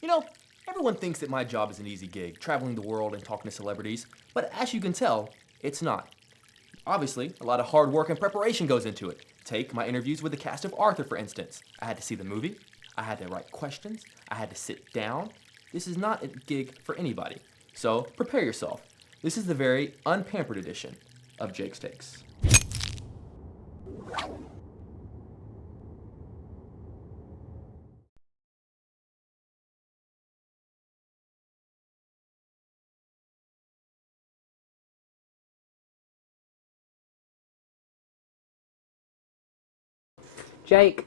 You know, everyone thinks that my job is an easy gig, traveling the world and talking to celebrities, but as you can tell, it's not. Obviously, a lot of hard work and preparation goes into it. Take my interviews with the cast of Arthur, for instance. I had to see the movie, I had to write questions, I had to sit down. This is not a gig for anybody, so prepare yourself. This is the very unpampered edition of Jake's Takes. Jake,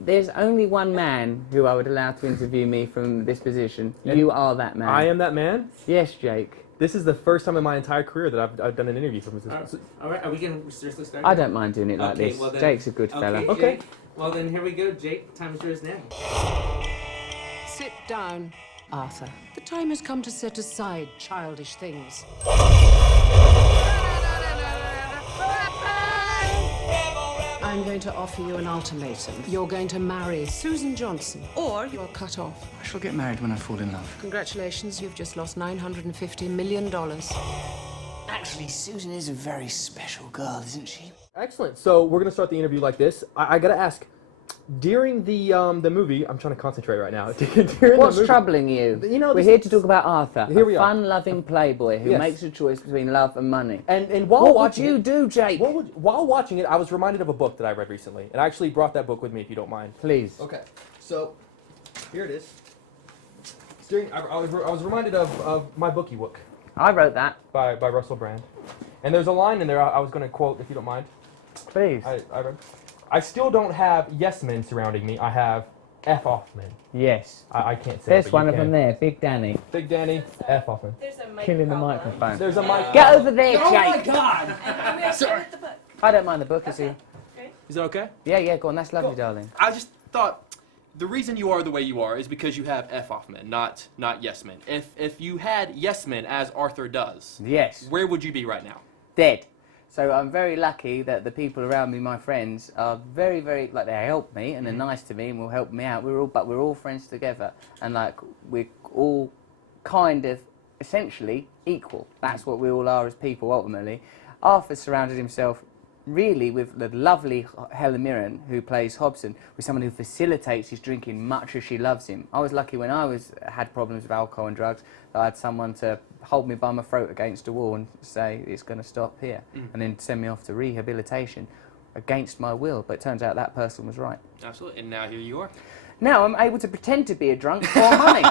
there's only one man who I would allow to interview me from this position. You are that man. I am that man? Yes, Jake. This is the first time in my entire career that I've done an interview from this. All right, are we going to seriously start? I don't mind doing it like this. Well then, Jake's a good fella. Okay. Jake, well then, here we go, Jake. Time is yours now. Sit down, Arthur. The time has come to set aside childish things. I'm going to offer you an ultimatum. You're going to marry Susan Johnson, or you're cut off. I shall get married when I fall in love. Congratulations, you've just lost $950 million. Actually, Susan is a very special girl, isn't she? Excellent. So we're gonna start the interview like this. I gotta ask, during the movie, I'm trying to concentrate right now. During What's the movie, troubling you? You know, we're here to talk about Arthur, Here we a are. fun-loving playboy who Yes. makes a choice between love and money. And while What would watching you it, do, Jake? while watching it, I was reminded of a book that I read recently, and I actually brought that book with me, if you don't mind. Please. Okay, so here it is. I was reminded of My Bookie Book I wrote that. by Russell Brand, and there's a line in there I was going to quote, if you don't mind. Please. I read. I still don't have yes men surrounding me. I have F off men. Yes. I can't say. There's it, but one you of them can. there, Big Danny. Big Danny, F off men. Killing the microphone. There's a mic. Get over there, Jake. Oh my God! I don't mind the book, is he? Is that okay? Yeah, go on. That's lovely, Cool. darling. I just thought the reason you are the way you are is because you have F off men, not yes men. If you had yes men as Arthur does, Yes. where would you be right now? Dead. So I'm very lucky that the people around me, my friends, are very, very, like, they help me and they're nice to me and will help me out. We're all friends together, and like we're all kind of essentially equal. That's what we all are as people ultimately. Arthur surrounded himself really with the lovely Helen Mirren, who plays Hobson, with someone who facilitates his drinking much as she loves him. I was lucky when I had problems with alcohol and drugs that I had someone to hold me by my throat against a wall and say it's going to stop here, and then send me off to rehabilitation against my will. But it turns out that person was right. Absolutely. And now here you are. Now I'm able to pretend to be a drunk for money,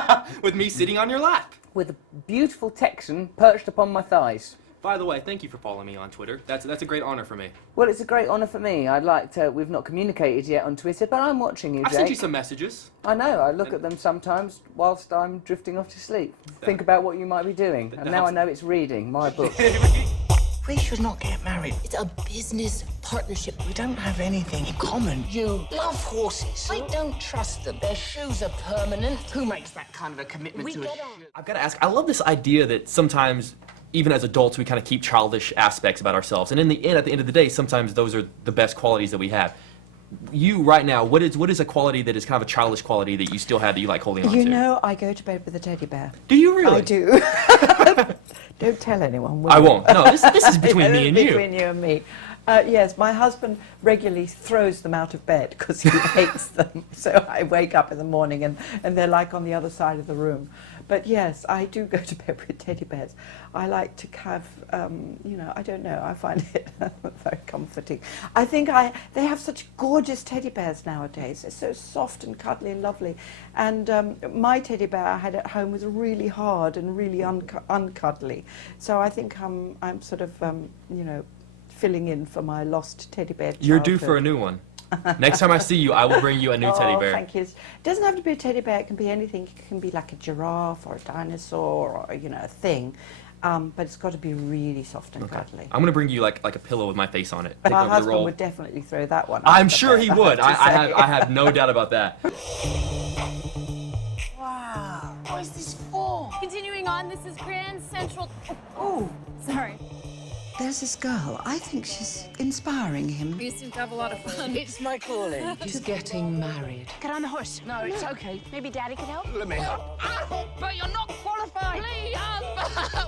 With me sitting on your lap. with a beautiful Texan perched upon my thighs. By the way, thank you for following me on Twitter. That's a great honor for me. Well, it's a great honour for me. I'd like to. We've not communicated yet on Twitter, but I'm watching you, I've Jake. sent you some messages. I know. I look at them sometimes whilst I'm drifting off to sleep. Think about what you might be doing, and now I know it's reading my book. We should not get married. It's a business partnership. We don't have anything in common. You love horses. I don't trust them. Their shoes are permanent. Who makes that kind of a commitment to a shoe? I've got to ask, I love this idea that sometimes, even as adults, we kind of keep childish aspects about ourselves. And in the end, at the end of the day, sometimes those are the best qualities that we have. You, right now, what is a quality that is kind of a childish quality that you still have that you like holding on to? You know, I go to bed with a teddy bear. Do you really? I do. Don't tell anyone, will I you? won't. No, this is between me and you. Between you and me. Yes, my husband regularly throws them out of bed because he hates them. So I wake up in the morning and they're like on the other side of the room. But yes, I do go to bed with teddy bears. I like to have, you know, I don't know, I find it very comforting. I think they have such gorgeous teddy bears nowadays. They're so soft and cuddly and lovely. And my teddy bear I had at home was really hard and really uncuddly. So I think I'm sort of, you know, filling in for my lost teddy bear childhood. You're due for a new one. Next time I see you, I will bring you a new teddy bear. Oh, thank you. It doesn't have to be a teddy bear. It can be anything. It can be like a giraffe or a dinosaur or, you know, a thing. But it's got to be really soft and cuddly. I'm going to bring you like a pillow with my face on it. But Take my over the husband role. would definitely throw that one. I'm out sure the he bed, would. have to say. I have no doubt about that. Wow. What is this for? Continuing on, this is Grand Central. Oh, Sorry. There's this girl. I think she's inspiring him. You seem to have a lot of fun. It's my calling. He's getting married. Get on the horse. No, it's okay. Maybe Daddy can help? Let me help. But you're not qualified. Please.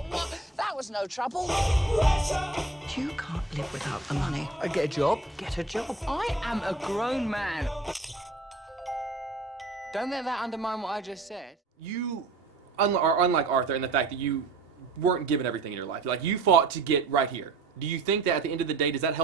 What? That was no trouble. You can't live without the money. I get a job. Get a job. I am a grown man. Don't let that undermine what I just said. You are unlike Arthur in the fact that you weren't given everything in your life. Like, you fought to get right here. Do you think that at the end of the day, does that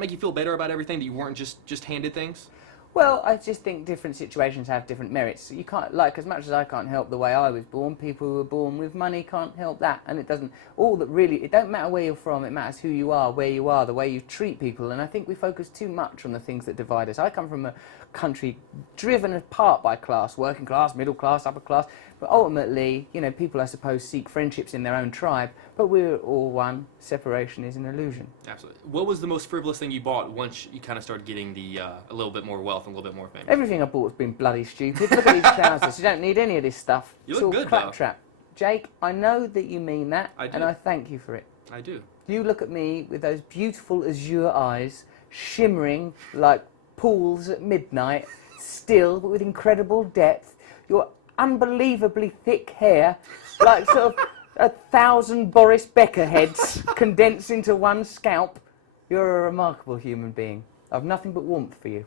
make you feel better about everything, that you weren't just handed things? Well, I just think different situations have different merits. You can't, like, as much as I can't help the way I was born, people who were born with money can't help that. And it doesn't, it don't matter where you're from, it matters who you are, where you are, the way you treat people. And I think we focus too much on the things that divide us. I come from a country driven apart by class, working class, middle class, upper class. But ultimately, you know, people, I suppose, seek friendships in their own tribe, but we're all one. Separation is an illusion. Absolutely. What was the most frivolous thing you bought once you kind of started getting the a little bit more wealth and a little bit more fame? Everything I bought has been bloody stupid. Look at these trousers. You don't need any of this stuff. You It's look all good, though. claptrap. Jake, I know that you mean that, I do. and I thank you for it. I do. You look at me with those beautiful azure eyes, shimmering like pools at midnight, still but with incredible depth. Your unbelievably thick hair, like sort of 1,000 Boris Becker heads condensed into one scalp. You're a remarkable human being. I've nothing but warmth for you.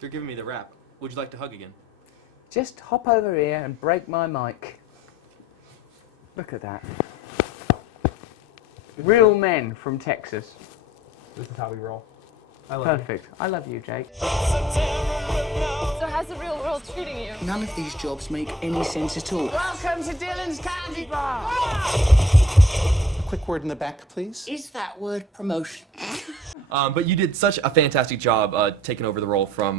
You're giving me the rap. Would you like to hug again? Just hop over here and break my mic. Look at that. Real men from Texas. This is how we roll. I love Perfect. I love you, Jake. So how's the real world treating you? None of these jobs make any sense at all. Welcome to Dylan's Candy Bar. A quick word in the back, please. Is that word promotion? But you did such a fantastic job taking over the role from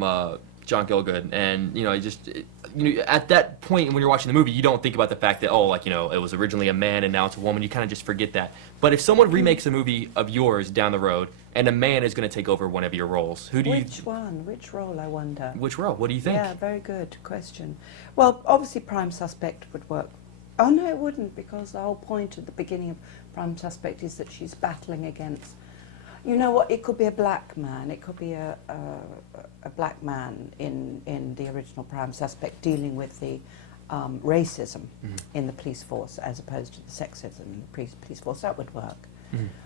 John Gielgud, and at that point when you're watching the movie, you don't think about the fact that it was originally a man and now it's a woman. You kind of just forget that. But if someone remakes a movie of yours down the road and a man is going to take over one of your roles, Which one? Which role, I wonder? Which role? What do you think? Yeah, very good question. Well, obviously Prime Suspect would work. Oh no, it wouldn't, because the whole point at the beginning of Prime Suspect is that she's battling against. You know what? It could be a black man. It could be a black man in the original Prime Suspect dealing with the racism in the police force as opposed to the sexism in the police force. That would work.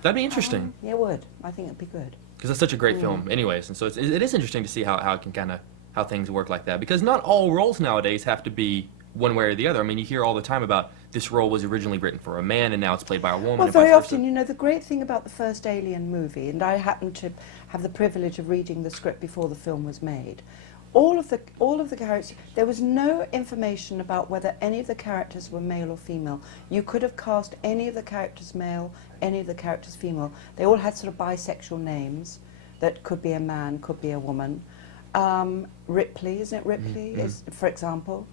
That'd be interesting. Yeah, it would. I think it'd be good. Because it's such a great film, anyways, and so it is interesting to see how it can how things work like that. Because not all roles nowadays have to be one way or the other. I mean, you hear all the time about this role was originally written for a man and now it's played by a woman. Well, and vice very versa. often, the great thing about the first Alien movie, and I happened to have the privilege of reading the script before the film was made, all of the characters, there was no information about whether any of the characters were male or female. You could have cast any of the characters male, any of the characters female. They all had sort of bisexual names that could be a man, could be a woman. Ripley, isn't it Ripley, is, for example?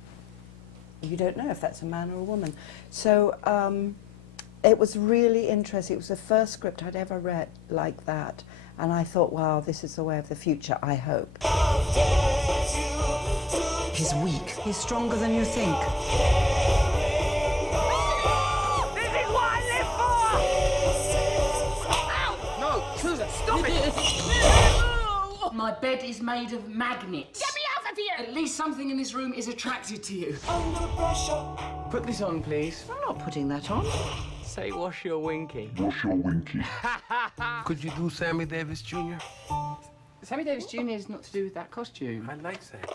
You don't know if that's a man or a woman. So it was really interesting. It was the first script I'd ever read like that. And I thought, wow, this is the way of the future, I hope. He's weak. He's stronger than you think. This is what I live for! Ow! No, Susan, stop it! My bed is made of magnets. Get me out of here! At least something in this room is attracted to you. Put this on, please. I'm not putting that on. Say, wash your winky. Could you do Sammy Davis Jr.? Sammy Davis Jr. is not to do with that costume. I like that.